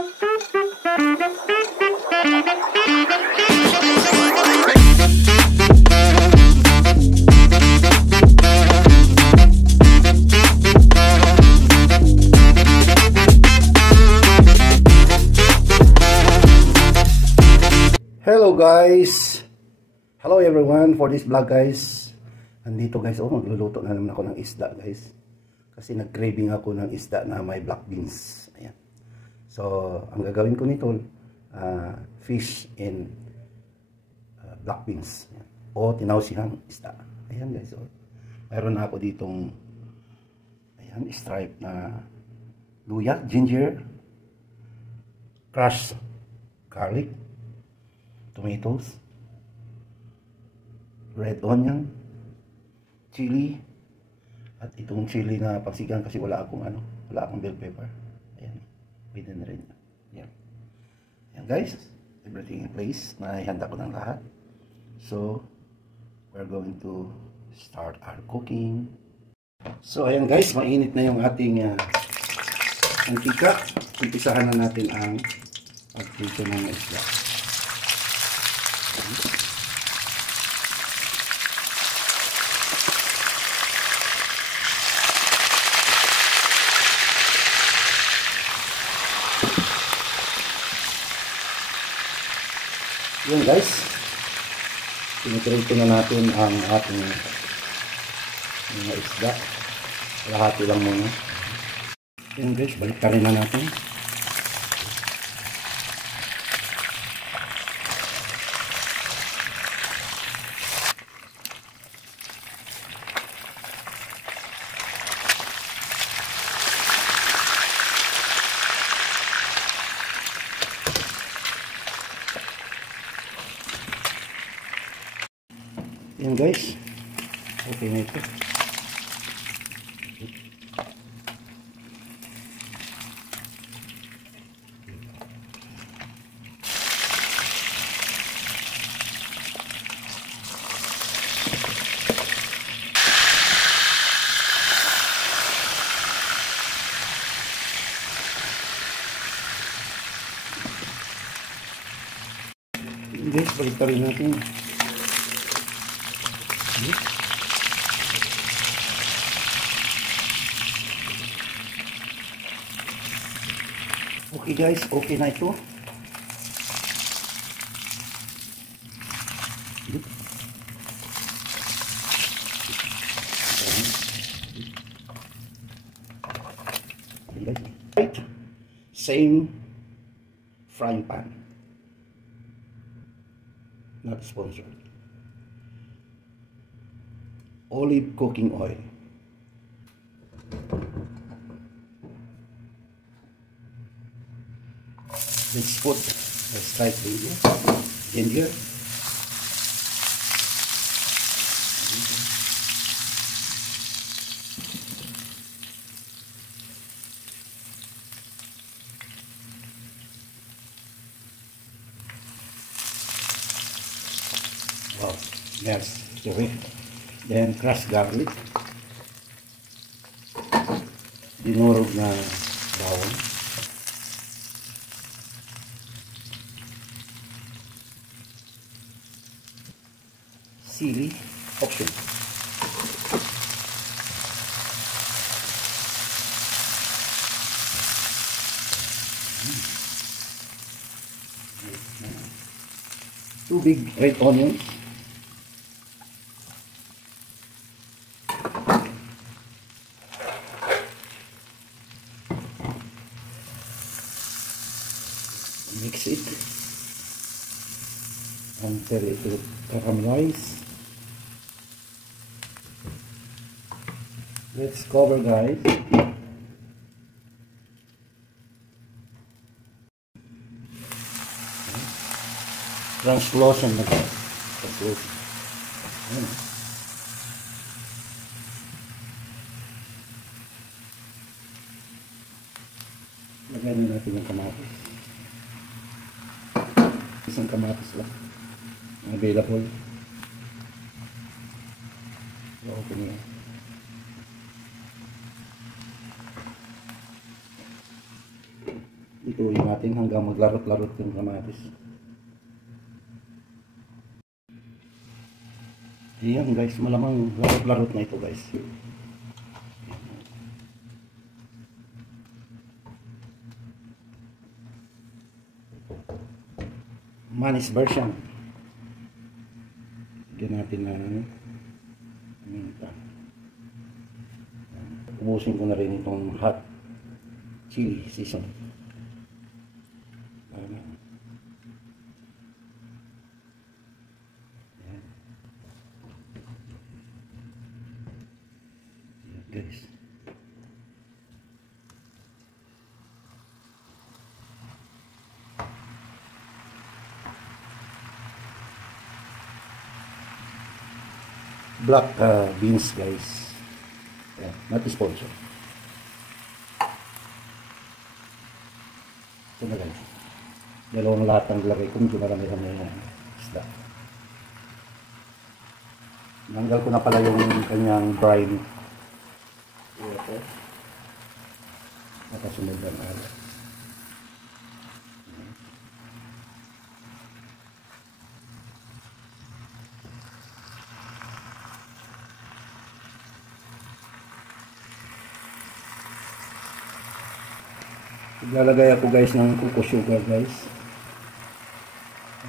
Hello guys! Hello everyone for this vlog guys. Andito guys, magluluto na naman ako ng isda guys. Kasi nag-craving ako ng isda na may black beans. Ayan. So, ang gagawin ko nito, fish and black beans. Ayan. O tinawsihang isda. Ayan guys. So, mayroon na ako ditong ayan, stripe na luya, ginger, crushed garlic, tomatoes, red onion, chili, at itong chili na pagsigang kasi wala akong bell pepper. Ayan, pwede na rin. Ayan. Ayan guys, everything in place. Naihanda ko ng lahat. So, we're going to start our cooking. So, ayan guys, mainit na yung ating antika. Umpisahan na natin ang pagprito ng isda. Yun guys, piniprito na natin ang ating mga isda. Lahati lang muna. Yun guys, balik ka rin na natin. Yan guys, okay na ito. Yan guys, balik pa rin natin. Okay guys, okay na ito. Same frying pan. Not sponsored. Olive cooking oil. Let's put the striped ginger. Wow, yes, sorry. Then crushed garlic, dinurog na bawang, sili, option. Two big red onions. Mix it until it will caramelize. Let's cover guys. Translucent na guys. Lagyan na natin yung kamatis. Isang kamatis lang available. So, okay na yan. Ituloy natin hanggang maglarot-larot yung kamatis. Ayan guys, malamang larot-larot na ito guys. Manis version. Lagyan natin na minta. Ubusin ko na rin itong hot chili season. Guys, black beans guys, yeah, not sponsor. Ito na guys, dalawang latang lagay ko, medyo marami-rami na isda. Nanggal ko na pala yung kanyang brine water. Nakasunod ng araw. Maglalagay ako guys ng cocoa sugar guys.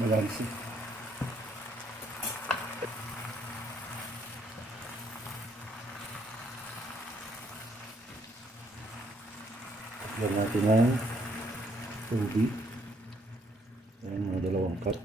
Malansi. Lagyan natin ng tubig. Ayan, mga 2 cup.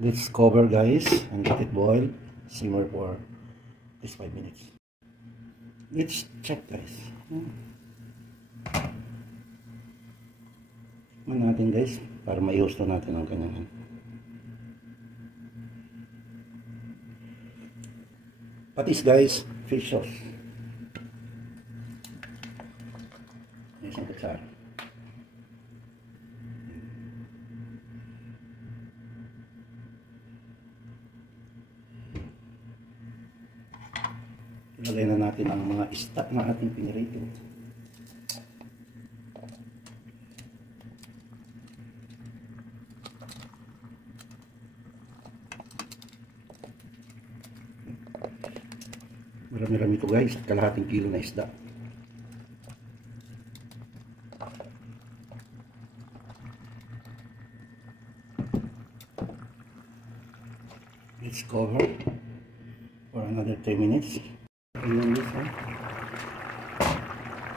Let's cover guys and let it boil. Simmer for at least 5 minutes. Let's check guys. Tikman natin guys para maihusto natin ang kanyang patis guys, fish sauce. Isang kutsara. Ilagay na natin ang mga isda na ating pinirito. Marami-rami ito guys, kalahating kilo na isda. Let's cover for another 10 minutes. Ayan guys, ha?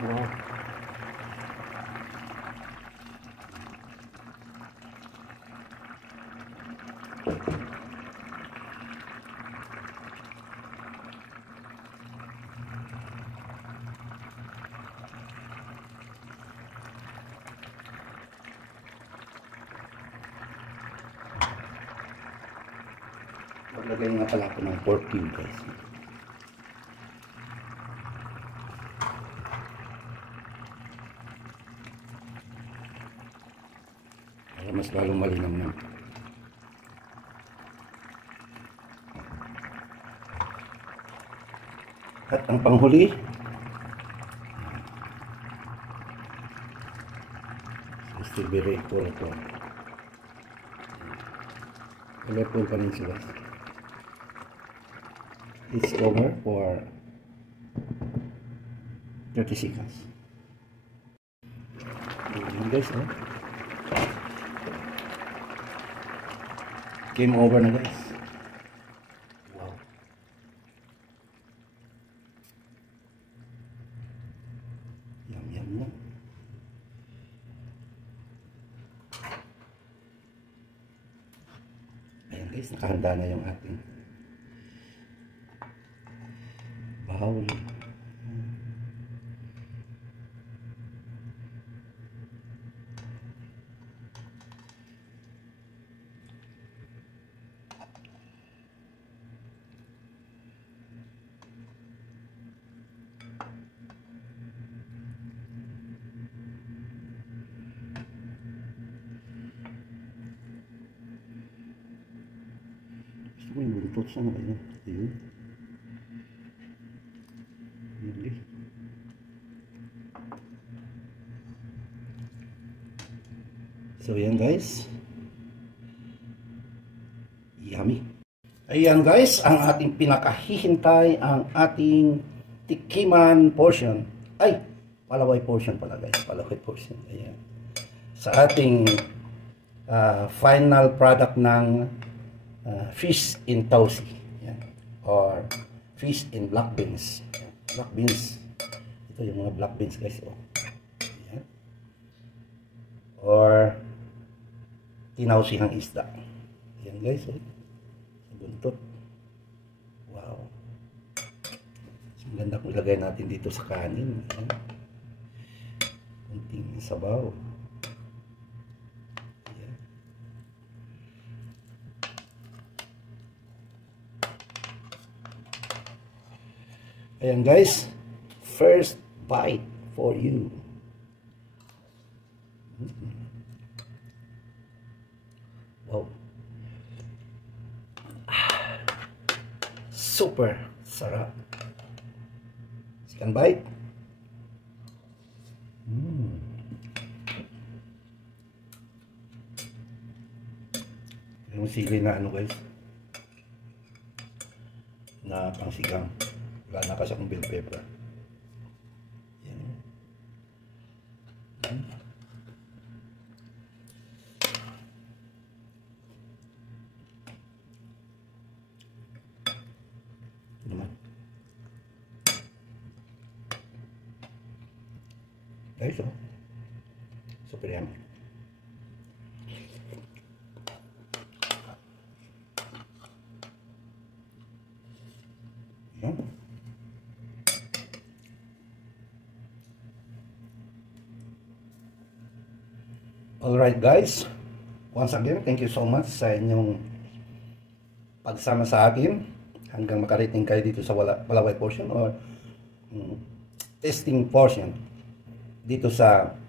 Wow. Maglagay nga pala ako ng pork cube guys. Para mas lalong malinam na. At ang panghuli, still very colorful. Colorful pa rin sila. It's over for 30 seconds. Ayan guys, oh. Game over na guys. Wow. Yum yum yum. Ayan guys, nakahanda na yung ating bahawal. Gusto ko yung buntot. Saan na ba yun? Ayun. So yan guys. Yummy. Ayan guys, ang ating pinakahihintay, ang ating tikiman portion. Ay, palaway portion pala guys, palaway portion. Ayan. Sa ating final product ng fish in tausi. Ayan. Or fish in black beans. Ayan. Black beans. Ito yung mga black beans guys. Oh. Ayan. Or tinausihang isda. Ayan guys. Oh. Buntot. Wow. So, maganda kung ilagay natin dito sa kanin. Ayan. Kunting sabaw. Ayan. Ayan guys. First bite for you. Wow. Super sarap. Second bite. Yung sili na ano guys, na pangsigang. Wala na kasi akong bell pepper. Yan. Naman. Guys, oh. Super yummy. Yan. Alright guys, once again, thank you so much sa inyong pagsama sa akin hanggang makarating kayo dito sa palaway portion or testing portion dito sa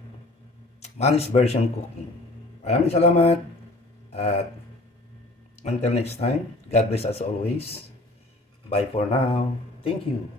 Manny's Version Cooking. Maraming salamat at until next time, God bless as always. Bye for now. Thank you.